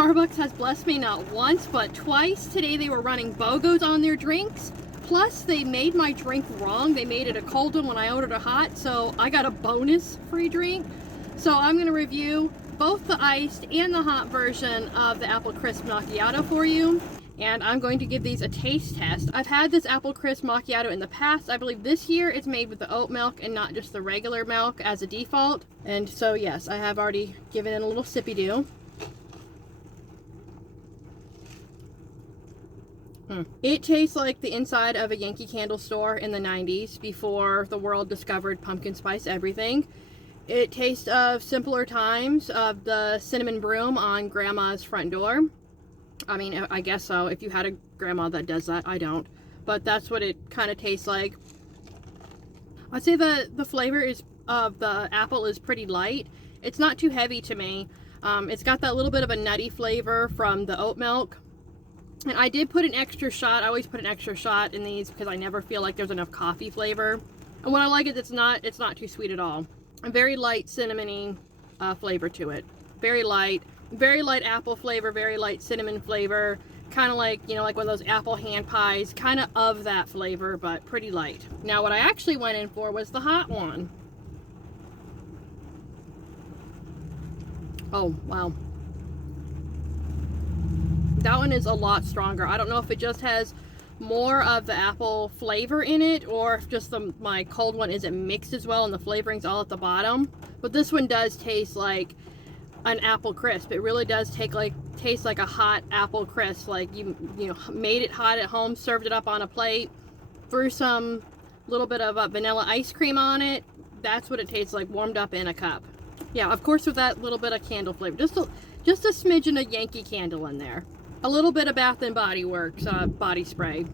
Starbucks has blessed me not once, but twice. Today they were running BOGOs on their drinks. Plus, they made my drink wrong. They made it a cold one when I ordered a hot, so I got a bonus free drink. So I'm going to review both the iced and the hot version of the Apple Crisp Macchiato for you. And I'm going to give these a taste test. I've had this Apple Crisp Macchiato in the past. I believe this year it's made with the oat milk and not just the regular milk as a default. And so yes, I have already given it a little sippy do. It tastes like the inside of a Yankee Candle store in the 90s before the world discovered pumpkin spice everything. It tastes of simpler times of the cinnamon broom on grandma's front door. I mean, I guess so. If you had a grandma that does that, I don't. But that's what it kind of tastes like. I'd say the flavor of the apple is pretty light. It's not too heavy to me. It's got that little bit of a nutty flavor from the oat milk. And I did put an extra shot. I always put an extra shot in these because I never feel like there's enough coffee flavor. And what I like is it's not too sweet at all. A very light cinnamony flavor to it. Very light apple flavor, very light cinnamon flavor. Kind of like, you know, like one of those apple hand pies. Kind of that flavor, but pretty light. Now what I actually went in for was the hot one. Oh, wow. That one is a lot stronger. I don't know if it just has more of the apple flavor in it or if just my cold one isn't mixed as well and the flavorings all at the bottom. But this one does taste like an apple crisp. It really does taste like a hot apple crisp. Like you know, made it hot at home, served it up on a plate, threw some little bit of vanilla ice cream on it. That's what it tastes like, warmed up in a cup. Yeah, of course with that little bit of candle flavor. Just a smidgen of Yankee Candle in there. A little bit of Bath & Body Works body spray.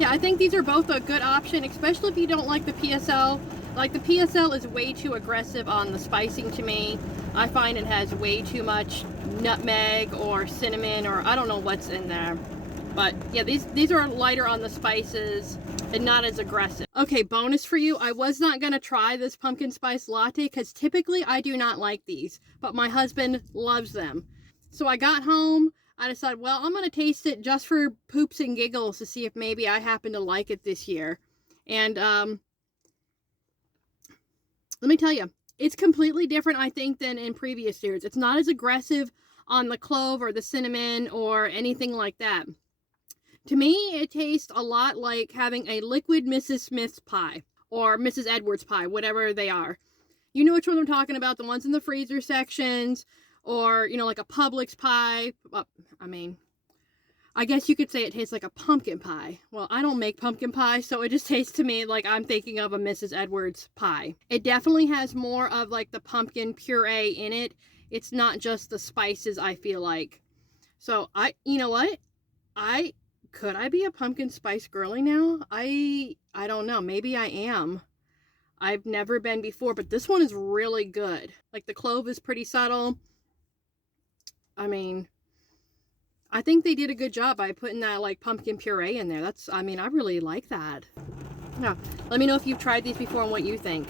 Yeah, I think these are both a good option, especially if you don't like the PSL. Like the PSL is way too aggressive on the spicing to me. I find it has way too much nutmeg or cinnamon or I don't know what's in there. But yeah, these are lighter on the spices and not as aggressive. Okay, bonus for you. I was not going to try this pumpkin spice latte because typically I do not like these, but my husband loves them. So I got home. I decided, well, I'm going to taste it just for poops and giggles to see if maybe I happen to like it this year. And let me tell you, it's completely different, I think, than in previous years. It's not as aggressive on the clove or the cinnamon or anything like that. To me, it tastes a lot like having a liquid Mrs. Smith's pie or Mrs. Edwards pie, whatever they are. You know which one I'm talking about, the ones in the freezer sections. Or, you know, like a Publix pie. I mean, I guess you could say it tastes like a pumpkin pie. Well, I don't make pumpkin pie, so it just tastes to me like I'm thinking of a Mrs. Edwards pie. It definitely has more of like the pumpkin puree in it. It's not just the spices, I feel like. So, you know what? Could I be a pumpkin spice girly now? I don't know. Maybe I am. I've never been before, but this one is really good. Like the clove is pretty subtle. I mean, I think they did a good job by putting that like pumpkin puree in there. I mean, I really like that. Now, let me know if you've tried these before and what you think.